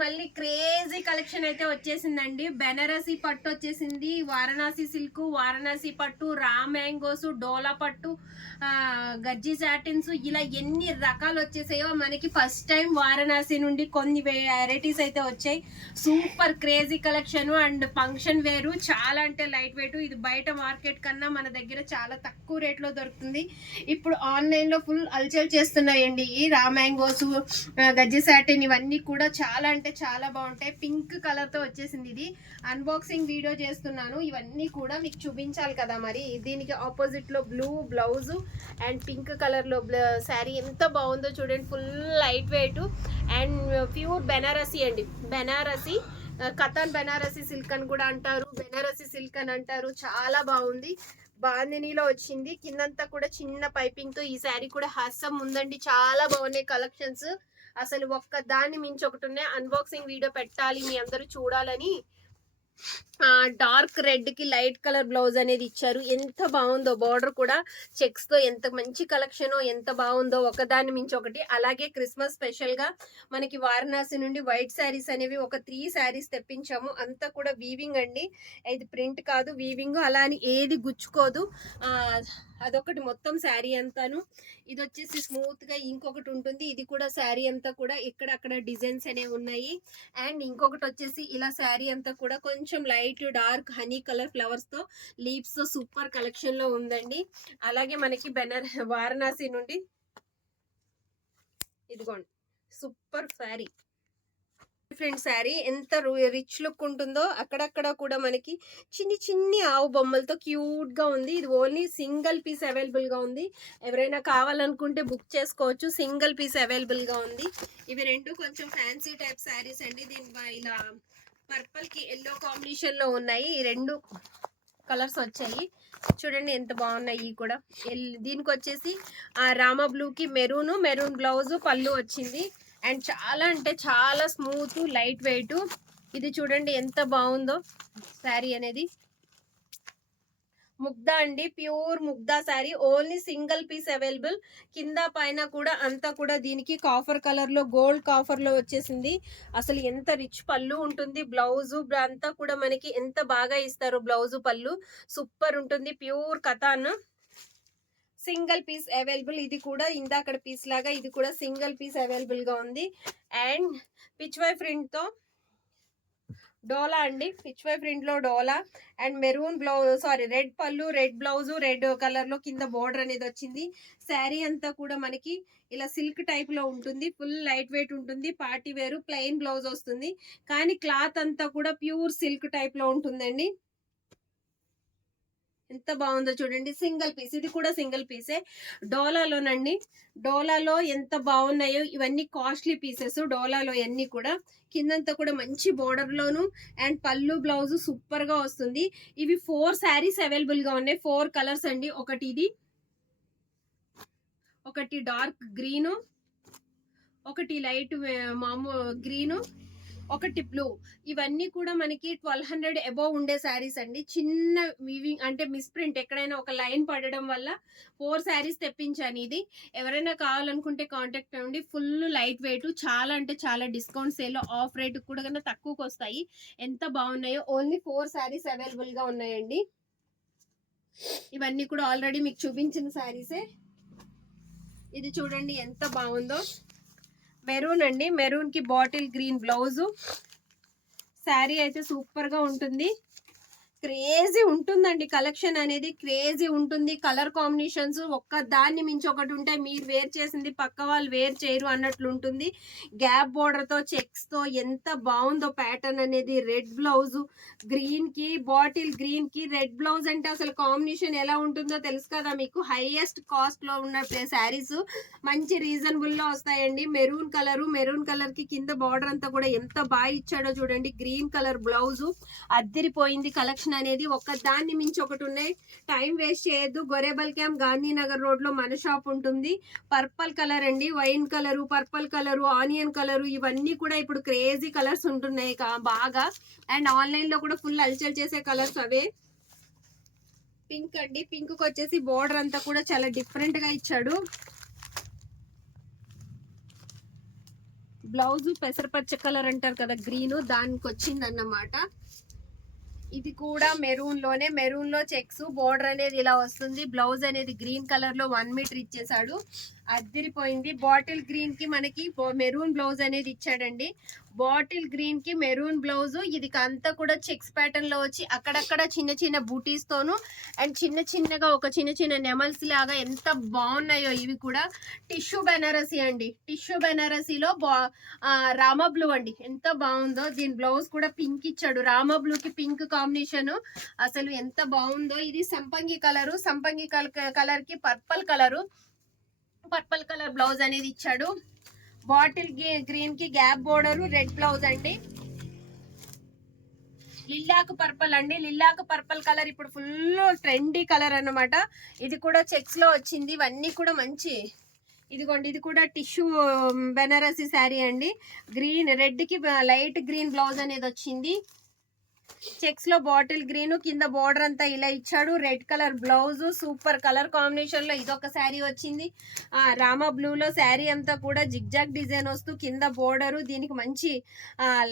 మళ్ళీ crazy collection అయితే వచ్చేసిందండి. బెనారసీ పట్టు వచ్చేసింది వారణాసి సిల్క్ వారణాసి పట్టు రా మ్యాంగోస్ డోలా పట్టు గజ్జి సాటిన్స్ ఇలా ఎన్ని రకాలు వచ్చేసాయో మనకి ఫస్ట్ టైం వారణాసి నుండి కొన్ని వెరైటీస్ అయితే వచ్చాయి. Super crazy collection and function వేరు. చాలా అంటే లైట్ వెయిట్. ఇది బయట మార్కెట్ కన్నా మన దగ్గర చాలా తక్కువ రేట్లో దొరుకుతుంది. ఇప్పుడు ఆన్లైన్లో ఫుల్ అల్చల్ చేస్తున్నాయండి. ఈ రా మ్యాంగోస్ గజ్జి సాటిన్ ఇవన్నీ కూడా చాలా అంటే చాలా బాగుంటాయి. పింక్ కలర్తో వచ్చేసింది ఇది. అన్బాక్సింగ్ వీడియో చేస్తున్నాను. ఇవన్నీ కూడా మీకు చూపించాలి కదా మరి. దీనికి ఆపోజిట్లో బ్లూ బ్లౌజు అండ్ పింక్ కలర్లో బ్ల శారీ ఎంత బాగుందో చూడండి. Full light weight and pure Banarasi అండి. బెనారసీ కథన్ బెనారసీ సిల్క్ అని కూడా అంటారు. బెనారసీ సిల్క్ అని అంటారు. చాలా బాగుంది. బాందినీలో వచ్చింది. కిందంతా కూడా చిన్న పైపింగ్తో ఈ శారీ కూడా హస్సం ఉందండి. చాలా బాగున్నాయి కలెక్షన్స్ అసలు ఒక్క దాన్ని మించి ఒకటి ఉన్నాయి. అన్బాక్సింగ్ వీడియో పెట్టాలి మీ అందరూ చూడాలని డార్క్ రెడ్కి లైట్ కలర్ బ్లౌజ్ అనేది ఇచ్చారు. ఎంత బాగుందో బార్డర్ కూడా చెక్స్తో ఎంత మంచి కలెక్షన్ ఎంత బాగుందో ఒకదాని మించి ఒకటి. అలాగే క్రిస్మస్ స్పెషల్గా మనకి వారణాసి నుండి వైట్ శారీస్ అనేవి ఒక త్రీ శారీస్ తెప్పించాము. అంతా కూడా వీవింగ్ అండి. ఇది ప్రింట్ కాదు వీవింగ్ అలా అని ఏది గుచ్చుకోదు. ఆ, అదొకటి మొత్తం శారీ అంతాను. ఇది వచ్చేసి స్మూత్గా ఇంకొకటి ఉంటుంది. ఇది కూడా శారీ అంతా కూడా ఇక్కడ అక్కడ డిజైన్స్ అనేవి ఉన్నాయి. అండ్ ఇంకొకటి వచ్చేసి ఇలా శారీ అంతా కూడా కొంచెం లైట్ డార్క్ హనీ కలర్ ఫ్లవర్స్తో తో సూపర్ కలెక్షన్లో ఉందండి. అలాగే మనకి బెనర్ వారణాసి నుండి ఇదిగోండి. సూపర్ శారీ. డిఫరెంట్ శారీ ఎంత రిచ్ లుక్ ఉంటుందో అక్కడక్కడ కూడా మనకి చిన్ని చిన్ని ఆవు బొమ్మలతో క్యూట్గా ఉంది. ఇది ఓన్లీ సింగిల్ పీస్ అవైలబుల్గా ఉంది. ఎవరైనా కావాలనుకుంటే బుక్ చేసుకోవచ్చు. సింగిల్ పీస్ అవైలబుల్గా ఉంది. ఇవి రెండు కొంచెం ఫ్యాన్సీ టైప్ శారీస్ అండి. దీని ఇలా పర్పుల్కి ఎల్లో కాంబినేషన్లో ఉన్నాయి. ఈ రెండు కలర్స్ వచ్చాయి. చూడండి ఎంత బాగున్నాయి ఇవి కూడా. ఎల్- దీనికి వచ్చేసి ఆ రామ బ్లూ కి మెరూన్ మెరూన్ పళ్ళు వచ్చింది. అండ్ చాలా అంటే చాలా స్మూత్ లైట్ వెయిట్. ఇది చూడండి ఎంత బాగుందో. శారీ అనేది. ముగ్ధా అండి pure Mugdha sari. Only single piece available. కింద పైన కూడా అంతా కూడా దీనికి కాఫర్ కలర్లో గోల్డ్ కాఫర్లో వచ్చేసింది. అసలు ఎంత రిచ్ పళ్ళు ఉంటుంది. బ్లౌజు అంతా కూడా మనకి ఎంత బాగా ఇస్తారు బ్లౌజు పళ్ళు. సూపర్ ఉంటుంది. Pure Katan. Single piece available. ఇది కూడా ఇందాకడ పీస్ లాగా ఇది కూడా సింగిల్ పీస్ అవైలబుల్గా ఉంది. అండ్ పిచ్ వై ప్రింట్తో డోలా అండి. పిచ్ వై ప్రింట్లో Dola. And maroon blouse sari red పళ్ళు రెడ్ బ్లౌజు రెడ్ కలర్లో కింద బోర్డర్ అనేది వచ్చింది. శారీ అంతా కూడా మనకి ఇలా సిల్క్ టైప్లో ఉంటుంది. ఫుల్ లైట్ వెయిట్ ఉంటుంది. పార్టీ వేరు ప్లెయిన్ బ్లౌజ్ వస్తుంది. కానీ క్లాత్ అంతా కూడా ప్యూర్ సిల్క్ టైప్లో ఉంటుందండి. ఎంత బాగుందో చూడండి. Single piece. ఇది కూడా సింగిల్ పీసే. డోలాలోనండి. డోలాలో ఎంత బాగున్నాయో. ఇవన్నీ కాస్ట్లీ పీసెస్. డోలాలో ఇవన్నీ కూడా. కిందంతా కూడా మంచి బోర్డర్లోను అండ్ పళ్ళు బ్లౌజ్ సూపర్గా వస్తుంది. ఇవి ఫోర్ శారీస్ అవైలబుల్గా ఉన్నాయి. ఫోర్ కలర్స్ అండి. ఒకటి ఇది. ఒకటి డార్క్ గ్రీను. ఒకటి లైట్ మామూ గ్రీను. ఒకటి బ్లూ ఇవన్నీ కూడా మనకి ట్వెల్వ్ హండ్రెడ్ అబోవ్ ఉండే శారీస్ అండి. చిన్న వీవింగ్ అంటే మిస్ప్రింట్ ఎక్కడైనా ఒక లైన్ పడడం వల్ల ఫోర్ శారీస్ తెప్పించాను ఇది. ఎవరైనా కావాలనుకుంటే కాంటాక్ట్ అవ్వండి. ఫుల్ లైట్ వెయిట్ చాలా అంటే చాలా డిస్కౌంట్ సేల్ ఆఫ్ రేట్ కూడా కన్నా తక్కువకి వస్తాయి. ఎంత బాగున్నాయో ఓన్లీ ఫోర్ శారీస్ అవైలబుల్గా ఉన్నాయండి. ఇవన్నీ కూడా ఆల్రెడీ మీకు చూపించిన శారీసే. ఇది చూడండి ఎంత బాగుందో. మెరూన్ అండి. మెరూన్కి బాటిల్ గ్రీన్ బ్లౌజు. శారీ అయితే సూపర్గా ఉంటుంది. క్రేజీ ఉంటుందండి కలెక్షన్ అనేది. క్రేజీ ఉంటుంది. కలర్ కాంబినేషన్స్ ఒక్క దాన్ని మించి ఒకటి ఉంటే మీరు వేర్ చేసింది పక్క వాళ్ళు వేర్ చేయరు అన్నట్లు ఉంటుంది. గ్యాప్ బోర్డర్తో చెక్స్తో ఎంత బాగుందో ప్యాటర్న్ అనేది. రెడ్ బ్లౌజ్ గ్రీన్కి బాటిల్ గ్రీన్కి రెడ్ బ్లౌజ్ అంటే అసలు కాంబినేషన్ ఎలా ఉంటుందో తెలుసు కదా మీకు. హైయెస్ట్ కాస్ట్లో ఉన్న శారీస్ మంచి రీజనబుల్లో వస్తాయండి. మెరూన్ కలరు మెరూన్ కలర్కి కింద బార్డర్ అంతా కూడా ఎంత బాగా ఇచ్చాడో చూడండి. గ్రీన్ కలర్ బ్లౌజు అద్దరిపోయింది కలెక్షన్ అనేది ఒక్క దాన్ని మించి ఒకటి ఉన్నాయి. టైం వేస్ట్ చేయొద్దు. గొరేబల్ క్యాంప్ గాంధీనగర్ రోడ్లో మన షాప్ ఉంటుంది. పర్పల్ కలర్ అండి. Wine colour purple colour onion colour ఇవన్నీ కూడా ఇప్పుడు క్రేజీ కలర్స్ ఉంటున్నాయి కా- బాగా. అండ్ ఆన్లైన్లో కూడా ఫుల్ అల్చల్ చేసే కలర్స్ అవే. పింక్ అండి. పింక్కి వచ్చేసి బోర్డర్ అంతా కూడా చాలా డిఫరెంట్గా ఇచ్చాడు. బ్లౌజు పెసరపచ్చ కలర్ అంటారు కదా గ్రీన్ దానికి వచ్చింది అన్నమాట ఇది కూడా మెరూన్లోనే మెరూన్లో చెక్స్ బోర్డర్ అనేది ఇలా వస్తుంది. బ్లౌజ్ అనేది గ్రీన్ కలర్లో వన్ మీటర్ ఇచ్చేసాడు. అద్దరిపోయింది. బాటిల్ గ్రీన్కి మనకి మెరూన్ బ్లౌజ్ అనేది ఇచ్చాడండి. బాటిల్ గ్రీన్కి మెరూన్ బ్లౌజ్. ఇది అంతా కూడా చెక్స్ ప్యాటర్న్లో వచ్చి అక్కడక్కడ చిన్న చిన్న బూటీస్ తోను అండ్ చిన్న చిన్నగా ఒక చిన్న చిన్న నెమల్స్ లాగా ఎంత బాగున్నాయో ఇవి కూడా. టిష్యూ బెనారసీ అండి. టిష్యూ బెనారసీలో బా రామ రామా బ్లూ అండి. ఎంత బాగుందో. దీని బ్లౌజ్ కూడా పింక్ ఇచ్చాడు. రామా బ్లూ కి పింక్ కాంబినేషన్. అసలు ఎంత బాగుందో. ఇది సంపంగి కలరు. సంపంగి కలర్కి purple colour. Purple colour blouse అనేది ఇచ్చాడు. బాటిల్ గ్రీన్కి గ్యాప్ బోర్డర్ రెడ్ బ్లౌజ్ అండి. లిల్లాక్ పర్పల్ అండి. లిల్లాక్ పర్పల్ కలర్ ఇప్పుడు ఫుల్ ట్రెండీ కలర్ అన్నమాట. ఇది కూడా చెక్స్లో వచ్చింది. ఇవన్నీ కూడా మంచి ఇదిగోండి ఇది కూడా టిష్యూ బెనారసీ శారీ అండి. గ్రీన్ రెడ్కి లైట్ గ్రీన్ బ్లౌజ్ అనేది వచ్చింది. చెక్స్లో బాటిల్ గ్రీన్ కింద బార్డర్ అంతా ఇలా ఇచ్చాడు. Red colour blouse super colour కాంబినేషన్లో ఇదొక శారీ వచ్చింది. ఆ రామ బ్లూ లో శారీ అంతా కూడా జిగ్జాగ్ డిజైన్ వస్తూ కింద బోర్డర్. దీనికి మంచి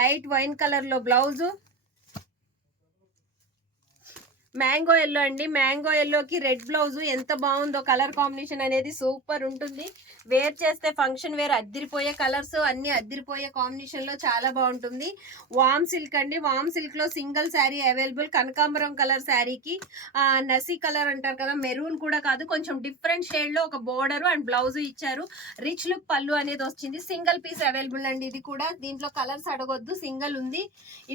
లైట్ వైన్ కలర్లో బ్లౌజ్. మ్యాంగో ఎల్లో అండి. మ్యాంగో ఎల్లోకి రెడ్ బ్లౌజ్ ఎంత బాగుందో కలర్ కాంబినేషన్ అనేది సూపర్ ఉంటుంది. వేర్ చేస్తే ఫంక్షన్ వేర్ అద్దిరిపోయే కలర్స్ అన్ని అద్దిరిపోయే కాంబినేషన్లో చాలా బాగుంటుంది. వామ్ సిల్క్ అండి. వామ్ సిల్క్లో సింగిల్ శారీ అవైలబుల్. కనకాంబరం కలర్ శారీకి నసి కలర్ అంటారు కదా మెరూన్ కూడా కాదు. కొంచెం డిఫరెంట్ షేడ్లో ఒక బోర్డర్ అండ్ బ్లౌజ్ ఇచ్చారు. రిచ్ లుక్ పళ్ళు అనేది వచ్చింది. సింగిల్ పీస్ అవైలబుల్ అండి ఇది కూడా. దీంట్లో కలర్స్ అడగొద్దు. సింగిల్ ఉంది.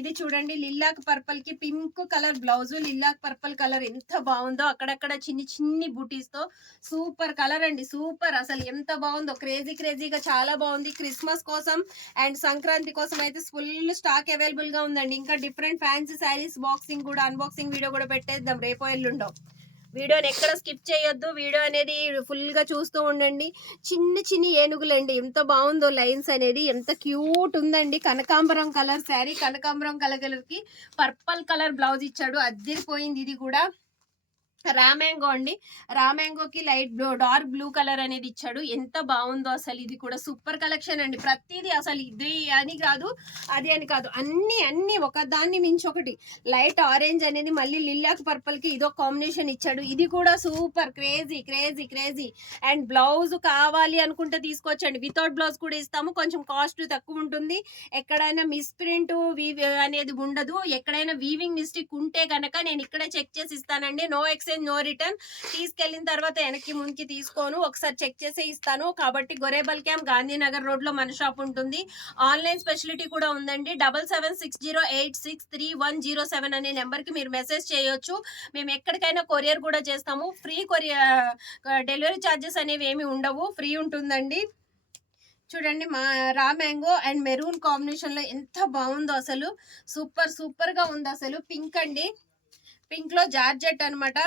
ఇది చూడండి lilac పర్పల్కి pink colour blouse. Lilac purple colour ఎంత బాగుందో అక్కడక్కడ చిన్ని చిన్ని బుటీస్తో సూపర్ కలర్ అండి సూపర్. అసలు ఎంత బాగుందో క్రేజీ క్రేజీగా చాలా బాగుంది. క్రిస్మస్ కోసం అండ్ సంక్రాంతి కోసం అయితే ఫుల్ స్టాక్ అవైలబుల్గా ఉందండి. ఇంకా డిఫరెంట్ ఫ్యాన్సీ శారీస్ బాక్సింగ్ కూడా అన్బాక్సింగ్ వీడియో కూడా పెట్టేద్దాం. రేపు ఎల్లుండో. వీడియోని ఎక్కడ స్కిప్ చేయొద్దు. వీడియో అనేది ఫుల్గా చూస్తూ ఉండండి. చిన్న చిన్ని ఏనుగులండి. ఎంత బాగుందో లైన్స్ అనేది. ఎంత క్యూట్ ఉందండి. కనకాంబరం కలర్ శారీ కనకాంబరం కలర్ కలర్కి పర్పల్ కలర్ బ్లౌజ్ ఇచ్చాడు. అద్దరిపోయింది ఇది కూడా. రామ్యాంగో అండి. రామ్యాంగోకి light blue dark blue colour అనేది ఇచ్చాడు. ఎంత బాగుందో అసలు ఇది కూడా సూపర్ కలెక్షన్ అండి. ప్రతిదీ అసలు ఇది అని కాదు అది అని కాదు. అన్ని అన్ని ఒకదాన్ని మించి ఒకటి. లైట్ ఆరెంజ్ అనేది మళ్ళీ లిల్లాక్ పర్పల్కి ఇదో కాంబినేషన్ ఇచ్చాడు. ఇది కూడా super crazy crazy crazy. And blouse కావాలి అనుకుంటే తీసుకోవచ్చండి. వితౌట్ బ్లౌజ్ కూడా ఇస్తాము. కొంచెం కాస్ట్ తక్కువ ఉంటుంది. ఎక్కడైనా మిస్ ప్రింట్ అనేది ఉండదు. ఎక్కడైనా వీవింగ్ మిస్టేక్ ఉంటే కనుక నేను ఇక్కడే చెక్ చేసి ఇస్తానండి. No ex exchange no return. తీసుకెళ్ళిన తర్వాత వెనక్కి ముందుకి తీసుకోను. ఒకసారి చెక్ చేసి ఇస్తాను. కాబట్టి గొరేబల్ క్యాంప్ గాంధీనగర్ రోడ్లో మన షాప్ ఉంటుంది. ఆన్లైన్ స్పెషలిటీ కూడా ఉందండి. Double seven six zero eight six three one zero seven అనే నెంబర్కి మీరు మెసేజ్ చేయొచ్చు. మేము ఎక్కడికైనా కొరియర్ కూడా చేస్తాము. ఫ్రీ కొరియర్ డెలివరీ ఛార్జెస్ అనేవి ఏమి ఉండవు. ఫ్రీ ఉంటుందండి. చూడండి మా రా మ్యాంగో అండ్ మెరూన్ కాంబినేషన్లో ఎంత బాగుందో అసలు. సూపర్ సూపర్గా ఉంది అసలు. పింక్ అండి. పింక్లో జార్జెట్ అన్నమాట.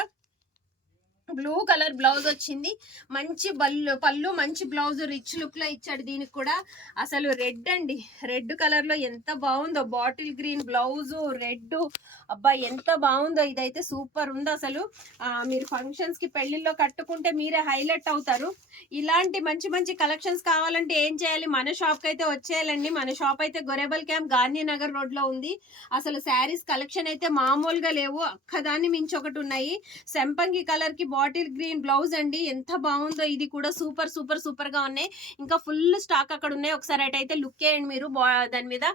బ్లూ కలర్ బ్లౌజ్ వచ్చింది. మంచి బల్లు పళ్ళు మంచి బ్లౌజ్ రిచ్ లుక్లో ఇచ్చాడు దీనికి కూడా. అసలు రెడ్ అండి. రెడ్ కలర్లో ఎంత బాగుందో. Bottle green blouse red. అబ్బా ఎంత బాగుందో. ఇదైతే సూపర్ ఉంది అసలు. మీరు ఫంక్షన్స్కి కట్టుకుంటే మీరే హైలైట్ అవుతారు. ఇలాంటి మంచి మంచి కలెక్షన్స్ కావాలంటే ఏం చేయాలి? మన షాప్కి అయితే వచ్చేయాలండి. మన షాప్ అయితే గొరేబల్ క్యాంప్ గాంధీనగర్ రోడ్లో ఉంది. అసలు శారీస్ కలెక్షన్ అయితే మామూలుగా లేవు. ఒక్కదాన్ని మించి ఒకటి ఉన్నాయి. సెంపంగి కలర్కి బాటిల్ గ్రీన్ బ్లౌజ్ అండి. ఎంత బాగుందో ఇది కూడా సూపర్ సూపర్ సూపర్గా ఉన్నాయి. ఇంకా ఫుల్ స్టాక్ అక్కడ ఉన్నాయి. ఒకసారి అటు అయితే లుక్ చేయండి మీరు. బా- దాని మీద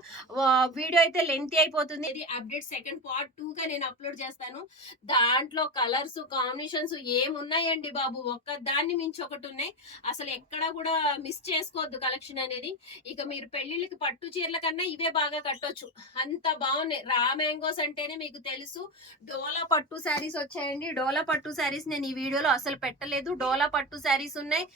వీడియో అయితే లెంత్ అయిపోతుంది. ఇది అప్డేట్ సెకండ్ పార్ట్ టూ గా నేను అప్లోడ్ చేస్తాను. దాంట్లో కలర్స్ కాంబినేషన్స్ ఏమున్నాయండి బాబు? ఒక్క దాన్ని మించి ఒకటి ఉన్నాయి. అసలు ఎక్కడ కూడా మిస్ చేసుకోవద్దు కలెక్షన్ అనేది. ఇక మీరు పెళ్ళిళ్ళకి పట్టు చీరల కన్నా ఇవే బాగా కట్టొచ్చు. అంత బాగున్నాయి. రా మ్యాంగోస్ అంటేనే మీకు తెలుసు. డోలా పట్టు శారీస్ వచ్చాయండి. డోలా పట్టు శారీస్ నేను ఈ వీడియోలో అసలు పెట్టలేదు. డోలా పట్టు శారీస్ ఉన్నాయి.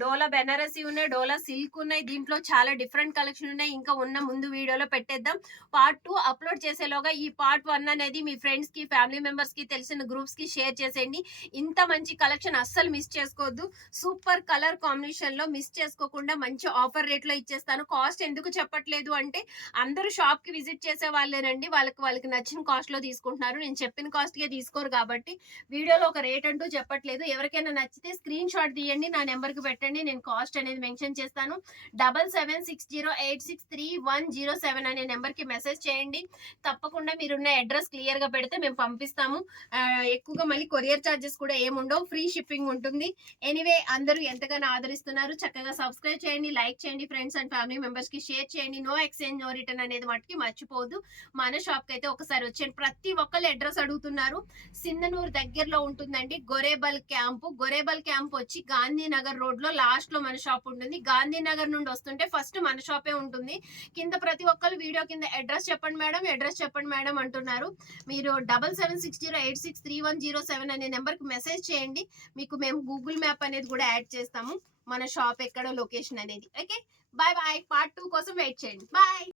డోలా బెనారసీ ఉన్నాయి డోలా సిల్క్ ఉన్నాయి. దీంట్లో చాలా డిఫరెంట్ కలెక్షన్ ఉన్నాయి. ఇంకా ఉన్న ముందు వీడియోలో పెట్టేద్దాం. పార్ట్ టూ అప్లోడ్ చేసేలోగా ఈ పార్ట్ వన్ అనేది మీ ఫ్రెండ్స్కి ఫ్యామిలీ మెంబర్స్కి తెలిసిన గ్రూప్స్కి షేర్ చేసేయండి. ఇంత మంచి కలెక్షన్ అస్సలు మిస్ చేసుకోవద్దు. సూపర్ కలర్ కాంబినేషన్లో మిస్ చేసుకోకుండా మంచి ఆఫర్ రేట్లో ఇచ్చేస్తాను. కాస్ట్ ఎందుకు చెప్పట్లేదు అంటే అందరూ షాప్కి విజిట్ చేసే వాళ్ళేనండి. వాళ్ళకి వాళ్ళకి నచ్చిన కాస్ట్లో తీసుకుంటున్నారు. నేను చెప్పిన కాస్ట్ కే తీసుకోరు కాబట్టి వీడియోలో ఒక రేట్ అంటూ చెప్పట్లేదు. ఎవరికైనా నచ్చితే స్క్రీన్ షాట్ తీయండి నా నెంబర్కి పెట్టండి నేను కాస్ట్ అనేది మెన్షన్ చేస్తాను. Double seven six zero eight six three one zero seven అనే నెంబర్కి మెసేజ్ చేయండి. తప్పకుండా మీరున్న అడ్రస్ క్లియర్గా పెడితే మేము పంపిస్తాము. ఎక్కువగా మళ్ళీ కొరియర్ చార్జెస్ కూడా ఏముండవు. ఫ్రీ షిప్పింగ్ ఉంటుంది. ఎనీవే అందరూ ఎంతగానో ఆదరిస్తున్నారు. చక్కగా సబ్స్క్రైబ్ చేయండి లైక్ చేయండి ఫ్రెండ్స్ అండ్ ఫ్యామిలీ మెంబర్స్కి షేర్ చేయండి. నో ఎక్స్చేంజ్ నో రిటర్న్ అనేది మటుకి మర్చిపోవద్దు. మన షాప్కి అయితే ఒకసారి వచ్చేయండి. ప్రతి ఒక్కళ్ళు అడ్రస్ అడుగుతున్నారు. సింధనూరు దగ్గరలో ఉంటుందండి. గొరేబల్ క్యాంప్ గొరేబల్ క్యాంప్ వచ్చి గాంధీనగర్ రోడ్లో లాస్ట్లో మన షాప్ ఉంటుంది. గాంధీనగర్ నుండి వస్తుంటే ఫస్ట్ మన షాపే ఉంటుంది. కింద ప్రతి ఒక్కరు వీడియో కింద అడ్రస్ చెప్పండి మేడం అడ్రస్ చెప్పండి మేడం అంటున్నారు. మీరు double seven six zero eight six three one zero seven అనే నెంబర్కి మెసేజ్ చేయండి. మీకు మేము గూగుల్ మ్యాప్ అనేది కూడా యాడ్ చేస్తాము. మన షాప్ ఎక్కడో లొకేషన్ అనేది. Okay bye bye part two కోసం వెయిట్ చేయండి. బాయ్